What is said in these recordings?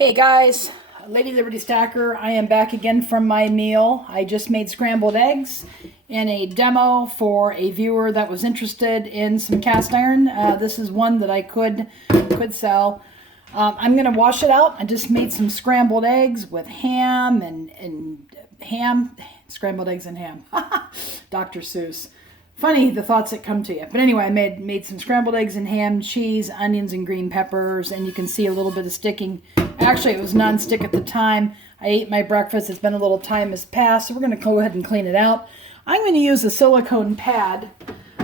Hey guys, Lady Liberty Stacker. I am back again from my meal. I just made scrambled eggs in a demo for a viewer that was interested in some cast iron. This is one that I could sell. I'm going to wash it out. I just made some scrambled eggs with ham and ham. Scrambled eggs and ham. Dr. Seuss. Funny the thoughts that come to you. But anyway, I made some scrambled eggs and ham, cheese, onions, and green peppers, and you can see a little bit of sticking. Actually, it was non-stick at the time. I ate my breakfast. It's been a little time has passed, so we're going to go ahead and clean it out. I'm going to use a silicone pad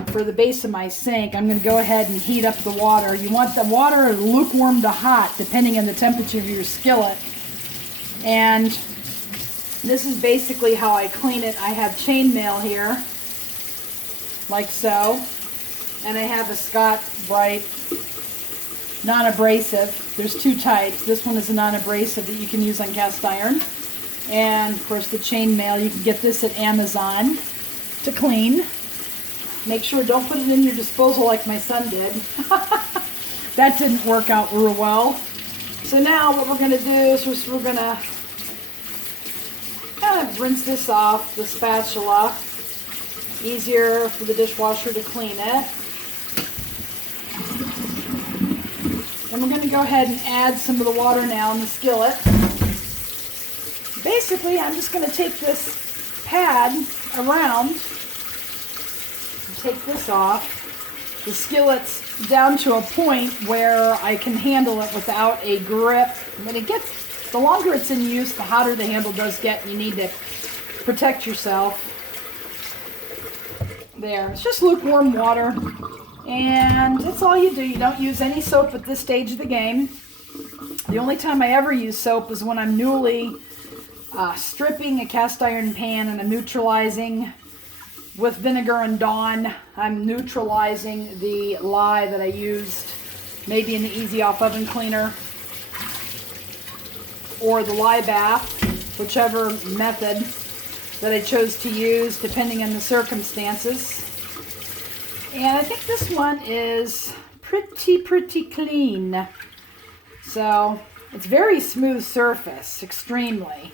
for the base of my sink. I'm going to go ahead and heat up the water. You want the water lukewarm to hot, depending on the temperature of your skillet. And this is basically how I clean it. I have chainmail here, like so, and I have a Scott-Brite non-abrasive. There's two types. This one is a non-abrasive that you can use on cast iron, and of course the chainmail. You can get this at Amazon to clean. Make sure don't put it in your disposal like my son did. That didn't work out real well. So now what we're going to do is we're going to kind of rinse this off the spatula. Easier for the dishwasher to clean it. And we're going to go ahead and add some of the water now in the skillet. Basically, I'm just going to take this pad around and take this off. The skillet's down to a point where I can handle it without a grip. When it gets, the longer it's in use, the hotter the handle does get. You need to protect yourself. There, it's just lukewarm water, and that's all you do. You don't use any soap at this stage of the game. The only time I ever use soap is when I'm newly stripping a cast iron pan and I'm neutralizing with vinegar and Dawn. I'm neutralizing the lye that I used maybe in the Easy Off oven cleaner or the lye bath, whichever method that I chose to use depending on the circumstances. And I think this one is pretty clean. So it's very smooth surface, extremely.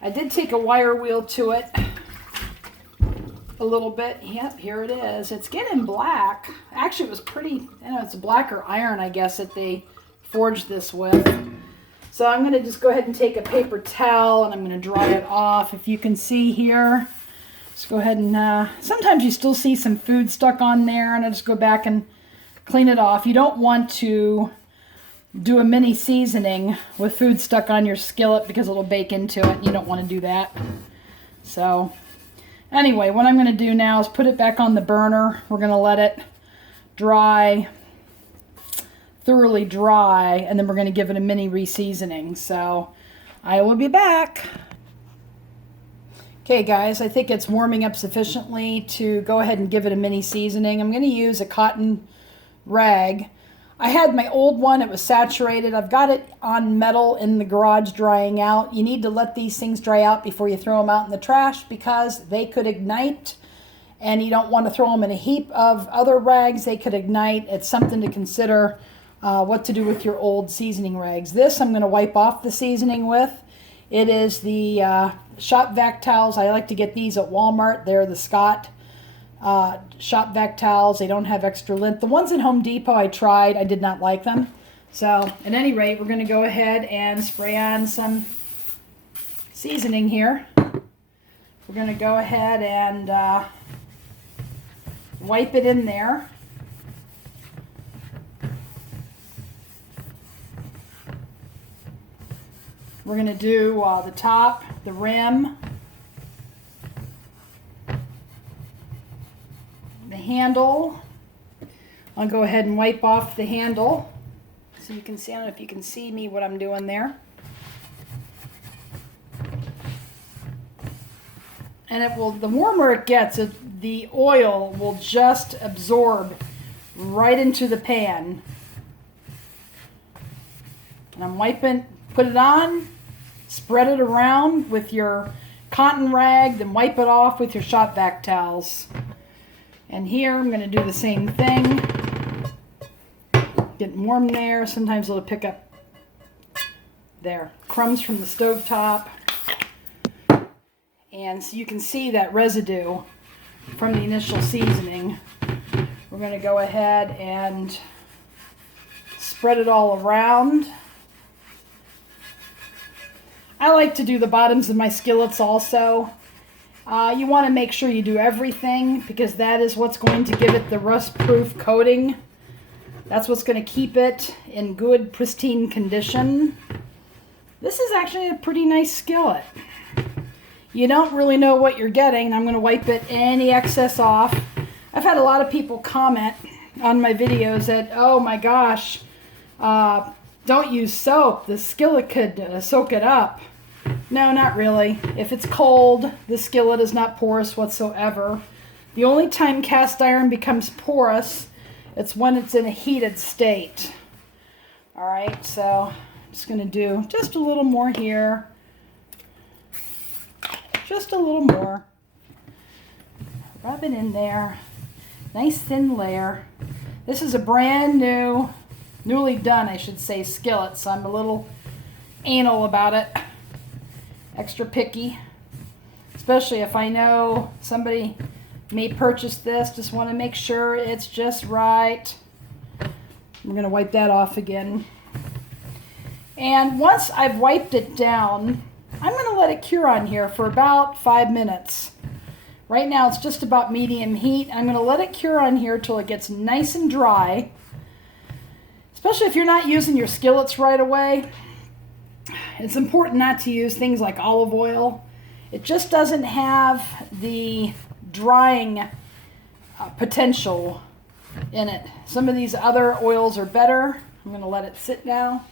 I did take a wire wheel to it a little bit. Yep, here it is. It's getting black. Actually, it was pretty, it's a blacker iron, I guess, that they forged this with. So I'm going to just go ahead and take a paper towel and I'm going to dry it off. If you can see here, just go ahead and, sometimes you still see some food stuck on there, and I just go back and clean it off. You don't want to do a mini seasoning with food stuck on your skillet because it'll bake into it. You don't want to do that. So anyway, what I'm going to do now is put it back on the burner. We're going to let it dry, thoroughly dry, and then we're going to give it a mini reseasoning. So I will be back. Okay guys, I think it's warming up sufficiently to go ahead and give it a mini seasoning. I'm going to use a cotton rag. I had my old one, it was saturated. I've got it on metal in the garage drying out. You need to let these things dry out before you throw them out in the trash because they could ignite, and you don't want to throw them in a heap of other rags. They could ignite. It's something to consider. What to do with your old seasoning rags. This I'm going to wipe off the seasoning with. It is the shop vac towels. I like to get these at Walmart. They're the Scott shop vac towels. They don't have extra lint. The ones at Home Depot I tried. I did not like them. So at any rate, we're going to go ahead and spray on some seasoning here. We're going to go ahead and wipe it in there. We're going to do the top, the rim, the handle. I'll go ahead and wipe off the handle so you can see. I don't know if you can see me what I'm doing there. And it will, the warmer it gets, the oil will just absorb right into the pan. And I'm wiping. Put it on, spread it around with your cotton rag, then wipe it off with your shop vac towels. And here I'm going to do the same thing. Getting warm there. Sometimes it'll pick up There, crumbs from the stovetop. And so you can see that residue from the initial seasoning. We're going to go ahead and spread it all around. I like to do the bottoms of my skillets also. You want to make sure you do everything because that is what's going to give it the rust-proof coating. That's what's going to keep it in good, pristine condition. This is actually a pretty nice skillet. You don't really know what you're getting. I'm going to wipe any excess off. I've had a lot of people comment on my videos that, oh my gosh, don't use soap. The skillet could soak it up. No, not really. If it's cold, the skillet is not porous whatsoever. The only time cast iron becomes porous, it's when it's in a heated state. All right, so I'm just going to do just a little more here. Just a little more. Rub it in there. Nice thin layer. This is a brand newly done, I should say, skillet, so I'm a little anal about it. Extra picky. Especially if I know somebody may purchase this. Just want to make sure it's just right. I'm going to wipe that off again. And once I've wiped it down, I'm going to let it cure on here for about 5 minutes. Right now it's just about medium heat. I'm going to let it cure on here till it gets nice and dry. Especially if you're not using your skillets right away. It's important not to use things like olive oil. It just doesn't have the drying potential in it. Some of these other oils are better. I'm going to let it sit now.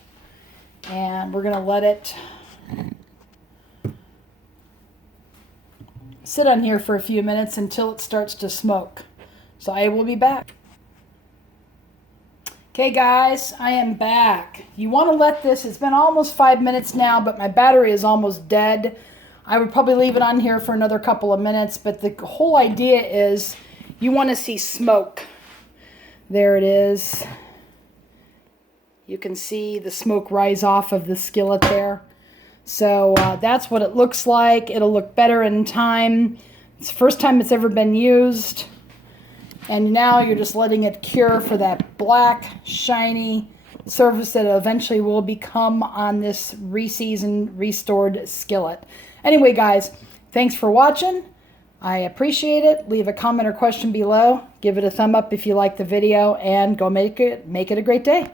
And we're going to let it sit on here for a few minutes until it starts to smoke. So I will be back. Okay guys, I am back. You want to let this, it's been almost 5 minutes now, but my battery is almost dead. I would probably leave it on here for another couple of minutes, but the whole idea is you want to see smoke. There it is. You can see the smoke rise off of the skillet there. So that's what it looks like. It'll look better in time. It's the first time it's ever been used. And now you're just letting it cure for that black, shiny surface that eventually will become on this reseasoned, restored skillet. Anyway, guys, thanks for watching. I appreciate it. Leave a comment or question below. Give it a thumb up if you like the video, and go make it a great day.